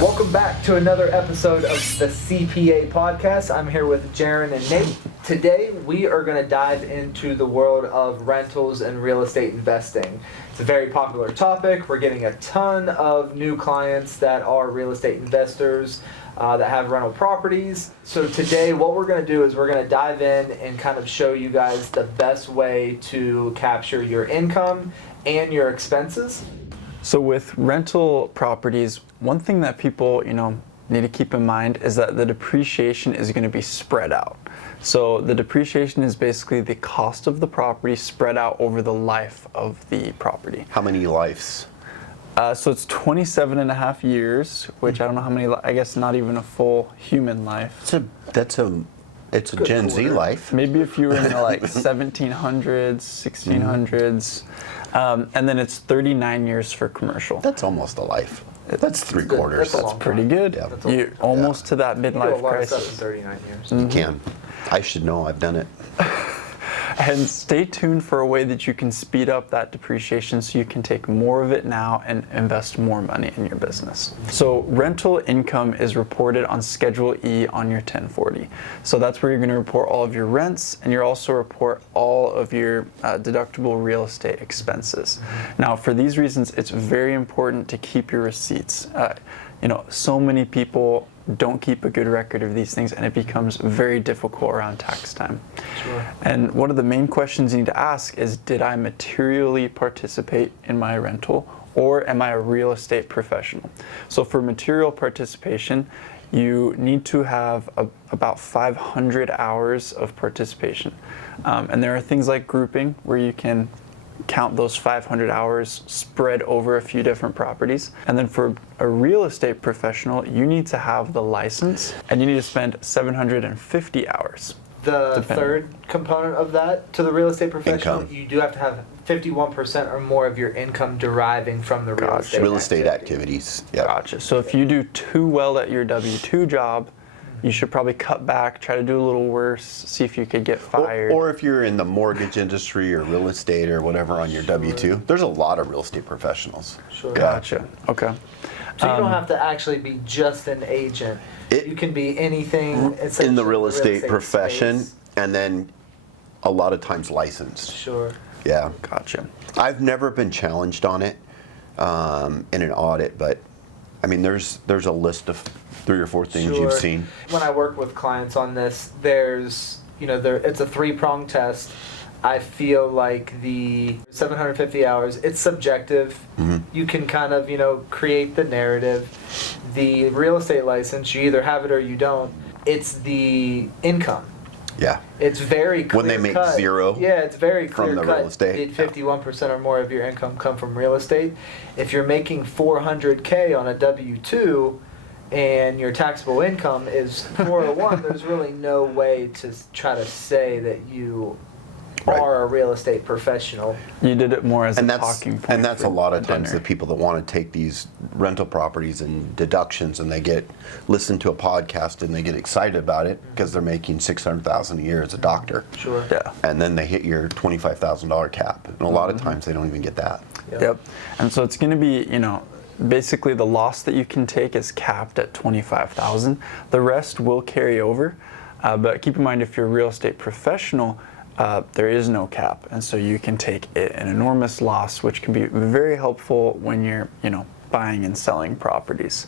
Welcome back to another episode of the CPA podcast. I'm here with Jaron and Nate. Today we are going to dive into the world of rentals and real estate investing. It's a very popular topic. We're getting a ton of new clients that are real estate investors that have rental properties. So today what we're going to do is we're going to dive in and kind of show you guys the best way to capture your income and your expenses. So with rental properties, one thing that people, need to keep in mind is that the depreciation is going to be spread out. So the depreciation is basically the cost of the property spread out over the life of the property. How many lives? So it's 27 and a half years, which I don't know how many, I guess not even a full human life. It's a Gen Z life. Maybe if you were in the 1700s, 1600s, and then it's 39 years for commercial. That's almost a life. That's three quarters. That's pretty good. Yeah. You're almost to that midlife crisis. Stuff in 39 years. You can. I should know. I've done it. And stay tuned for a way that you can speed up that depreciation so you can take more of it now and invest more money in your business. So rental income is reported on Schedule E on your 1040. So that's where you're going to report all of your rents, and you'll also report all of your deductible real estate expenses. Now, for these reasons, it's very important to keep your receipts. So many people don't keep a good record of these things, and it becomes very difficult around tax time. Sure. And one of the main questions you need to ask is, did I materially participate in my rental, or am I a real estate professional? So for material participation, you need to have about 500 hours of participation. And there are things like grouping, where you can count those 500 hours spread over a few different properties. And then for a real estate professional, you need to have the license, and you need to spend 750 hours. The third component of that, to the real estate professional, Income. you do have to have 51% or more of your income deriving from the real estate activities. Yeah. Gotcha. So if you do too well at your W-2 job, you should probably cut back, try to do a little worse, see if you could get fired. Or if you're in the mortgage industry or real estate or whatever on your W-2, there's a lot of real estate professionals. Sure. Gotcha. Okay. So you don't have to actually be just an agent. You can be anything In the real estate profession, space. and then a lot of times licensed. Sure. Yeah. Gotcha. I've never been challenged on it in an audit, but I mean, there's a list of 3 or 4 things Sure. you've seen. When I work with clients on this, there's, it's a 3-prong test. I feel like the 750 hours, it's subjective. Mm-hmm. You can kind of, create the narrative. The real estate license, you either have it or you don't. It's the income. Yeah. It's very clear When they make cut. zero Yeah, it's very clear from the cut. real estate. Did 51% or more of your income come from real estate? If you're making $400K on a W-2 and your taxable income is 401, there's really no way to try to say that you are a real estate professional. You did it more as and a that's, talking point. And that's a lot of times dinner. the people that want to take these rental properties and deductions, and they listen to a podcast and they get excited about it because they're making $600,000 a year as a doctor. Sure. Yeah. And then they hit your $25,000 cap, and a lot of times they don't even get that. Yep. And so it's going to be, basically the loss that you can take is capped at $25,000. The rest will carry over, but keep in mind, if you're a real estate professional, there is no cap, and so you can take an enormous loss, which can be very helpful when you're, buying and selling properties.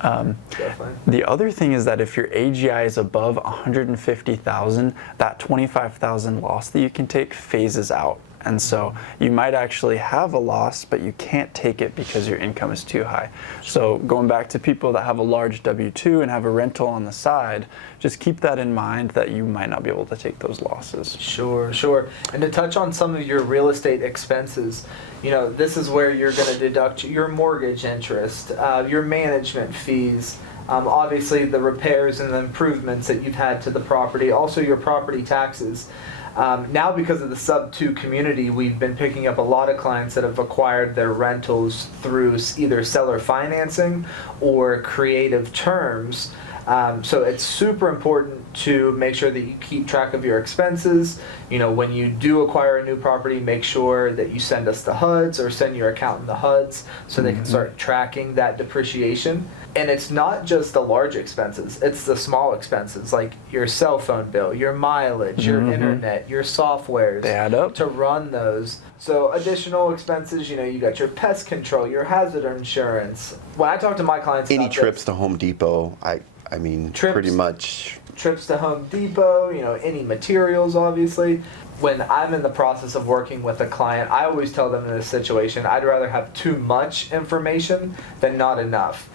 The other thing is that if your AGI is above 150,000, that 25,000 loss that you can take phases out. And so you might actually have a loss, but you can't take it because your income is too high. So going back to people that have a large W-2 and have a rental on the side, just keep that in mind that you might not be able to take those losses. Sure. And to touch on some of your real estate expenses, this is where you're going to deduct your mortgage interest, your management fees, obviously the repairs and the improvements that you've had to the property, also your property taxes. Now, because of the sub-2 community, we've been picking up a lot of clients that have acquired their rentals through either seller financing or creative terms. So it's super important to make sure that you keep track of your expenses. When you do acquire a new property, make sure that you send us the HUDs or send your accountant the HUDs so they can start tracking that depreciation. And it's not just the large expenses, it's the small expenses like your cell phone bill, your mileage, your internet, your softwares. They add up. To run those. So additional expenses, you got your pest control, your hazard insurance. When I talk to my clients Any about trips to Home Depot, I mean, Trips. pretty much. trips to Home Depot, any materials, obviously. When I'm in the process of working with a client, I always tell them in this situation, I'd rather have too much information than not enough.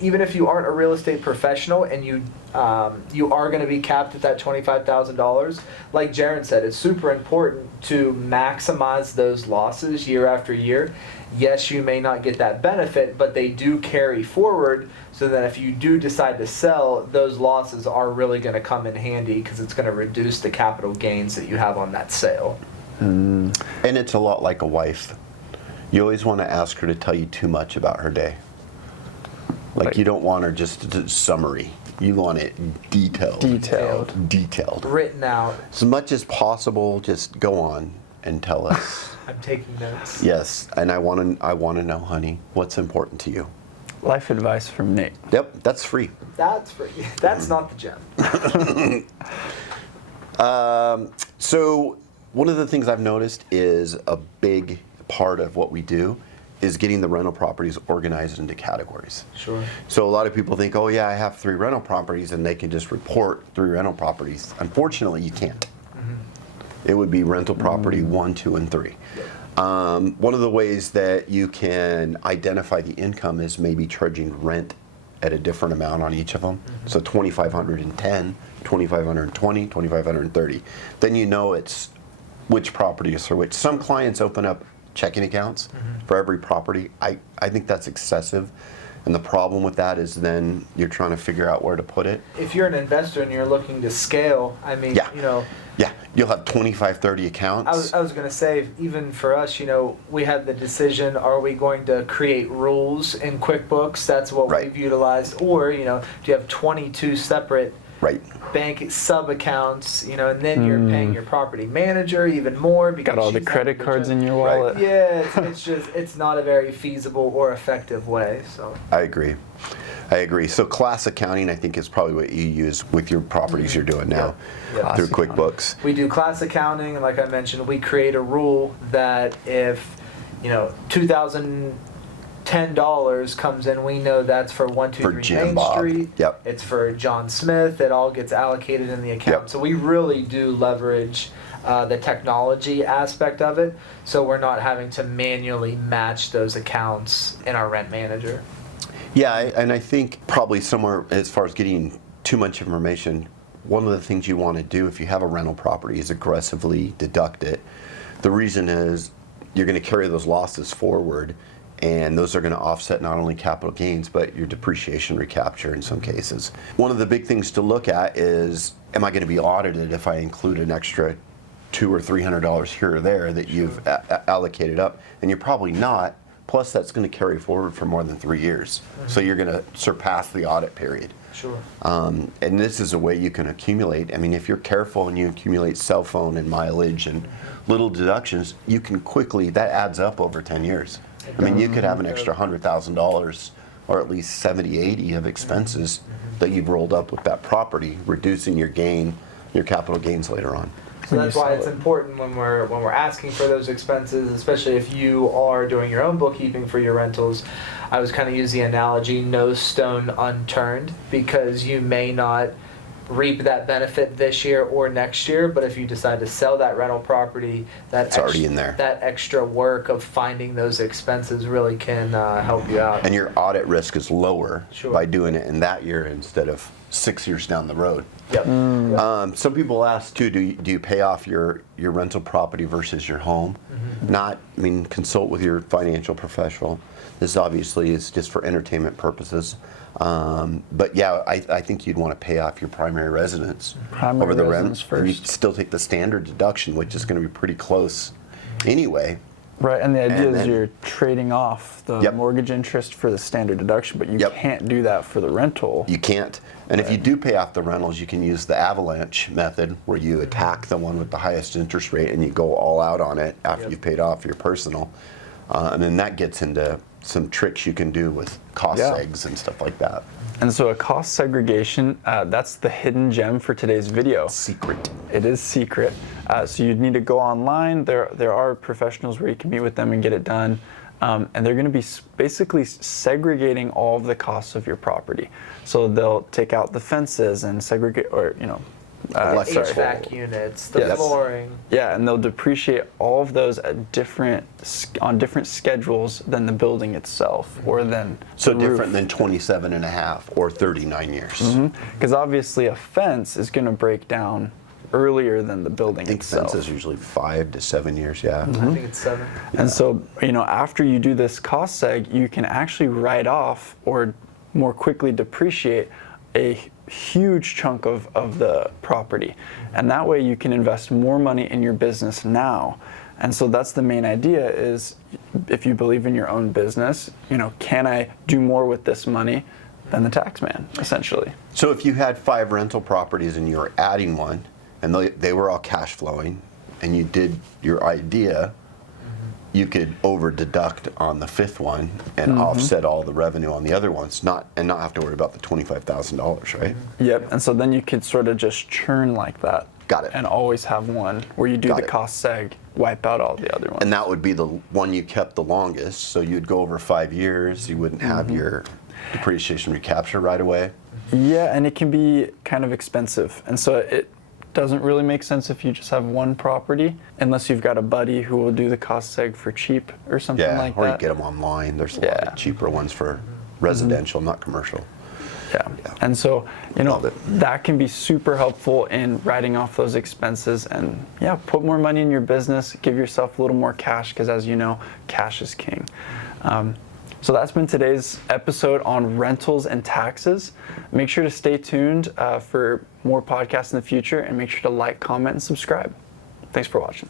Even if you aren't a real estate professional and you are going to be capped at that $25,000, like Jaron said, it's super important to maximize those losses year after year. Yes, you may not get that benefit, but they do carry forward so that if you do decide to sell, those losses are really going to come in handy because it's going to reduce the capital gains that you have on that sale. And it's a lot like a wife. You always want to ask her to tell you too much about her day. Like you don't want her just a summary. You want it detailed. Detailed. Written out. As much as possible, just go on and tell us. I'm taking notes. Yes, and I want to know, honey, what's important to you. Life advice from Nate. Yep, that's free. That's free. That's not the gem. So one of the things I've noticed is a big part of what we do is getting the rental properties organized into categories. Sure. So a lot of people think, oh yeah, I have 3 rental properties and they can just report 3 rental properties. Unfortunately, you can't. It would be rental property 1, 2, and 3. One of the ways that you can identify the income is maybe charging rent at a different amount on each of them. So $2,510, $2,520, $2,530. Then you know it's which property is for which. Some clients open up checking accounts for every property. I think that's excessive. And the problem with that is then you're trying to figure out where to put it. If you're an investor and you're looking to scale, I mean, Yeah, you'll have 25, 30 accounts. I was going to say, even for us, we had the decision, are we going to create rules in QuickBooks? That's what Right. we've utilized. Or, do you have 22 separate Right. bank sub-accounts, and then you're paying your property manager even more because Got all the she's credit having to cards check- in your wallet. Yeah, it's not a very feasible or effective way. So I agree. So class accounting, I think, is probably what you use with your properties you're doing now Yeah. through Class accounting. QuickBooks. we do class accounting, and like I mentioned, we create a rule that if $2,010 comes in, we know that's for 123 Jim Main Bob. Street. Yep. It's for John Smith. It all gets allocated in the account. Yep. So we really do leverage the technology aspect of it. So we're not having to manually match those accounts in our rent manager. Yeah, and I think probably somewhere as far as getting too much information, one of the things you want to do if you have a rental property is aggressively deduct it. The reason is you're going to carry those losses forward, and those are going to offset not only capital gains, but your depreciation recapture in some cases. One of the big things to look at is, am I going to be audited if I include an extra $200 or $300 here or there that you've allocated up? And you're probably not. Plus, that's going to carry forward for more than 3 years. So you're going to surpass the audit period. Sure. And this is a way you can accumulate. I mean, if you're careful and you accumulate cell phone and mileage and little deductions, you can quickly, that adds up over 10 years. I mean, you could have an extra $100,000 or at least 70, 80 of expenses that you've rolled up with that property, reducing your gain, your capital gains later on. So that's why it's important when we're asking for those expenses, especially if you are doing your own bookkeeping for your rentals. I was kind of use the analogy, no stone unturned, because you may not reap that benefit this year or next year, but if you decide to sell that rental property, It's already in there. That extra work of finding those expenses really can help you out. And your audit risk is lower Sure. by doing it in that year instead of 6 years down the road. Yep. Some people ask too, do you pay off your rental property versus your home? Consult with your financial professional. This obviously is just for entertainment purposes. But yeah, I think you'd want to pay off your primary residence Primary over the residence rent. And you first. still take the standard deduction, which is going to be pretty close anyway. Right, and the idea And is then- you're trading off the Yep. mortgage interest for the standard deduction, but you Yep. can't do that for the rental. You can't. And if you do pay off the rentals, you can use the avalanche method where you attack the one with the highest interest rate and you go all out on it after Yep. you've paid off your personal. And then that gets into some tricks you can do with cost Yeah. segs and stuff like that. And so a cost segregation, that's the hidden gem for today's video. Secret. It is secret. So you'd need to go online. There are professionals where you can meet with them and get it done. And they're going to be basically segregating all of the costs of your property. So they'll take out the fences and segregate, or Electrical. HVAC units, the Yes. flooring. yeah, and they'll depreciate all of those at on different schedules than the building itself, or than So the different roof. than 27 and a half or 39 years. Because obviously a fence is going to break down earlier than the building I think itself. fence is usually 5 to 7 years, yeah. I think it's 7. And so, after you do this cost seg, you can actually write off or more quickly depreciate a huge chunk of the property. And that way you can invest more money in your business now. And so that's the main idea is, if you believe in your own business, can I do more with this money than the tax man, essentially? So if you had 5 rental properties and you were adding one, and they were all cash flowing, and you did your idea, you could over deduct on the 5th one and offset all the revenue on the other ones, not have to worry about the $25,000, right? Yep. And so then you could sort of just churn like that. Got it. And always have one where you do Got the it. cost seg, wipe out all the other ones. And that would be the one you kept the longest, so you'd go over 5 years, you wouldn't have your depreciation recapture right away. Yeah, and it can be kind of expensive. And so it doesn't really make sense if you just have one property, unless you've got a buddy who will do the cost seg for cheap or something Yeah, like or you that. get them online. There's a lot Yeah. of cheaper ones for residential, not commercial. Yeah. And so, Love it. that can be super helpful in writing off those expenses and, put more money in your business, give yourself a little more cash, because as you know, cash is king. So that's been today's episode on rentals and taxes. Make sure to stay tuned for more podcasts in the future, and make sure to like, comment, and subscribe. Thanks for watching.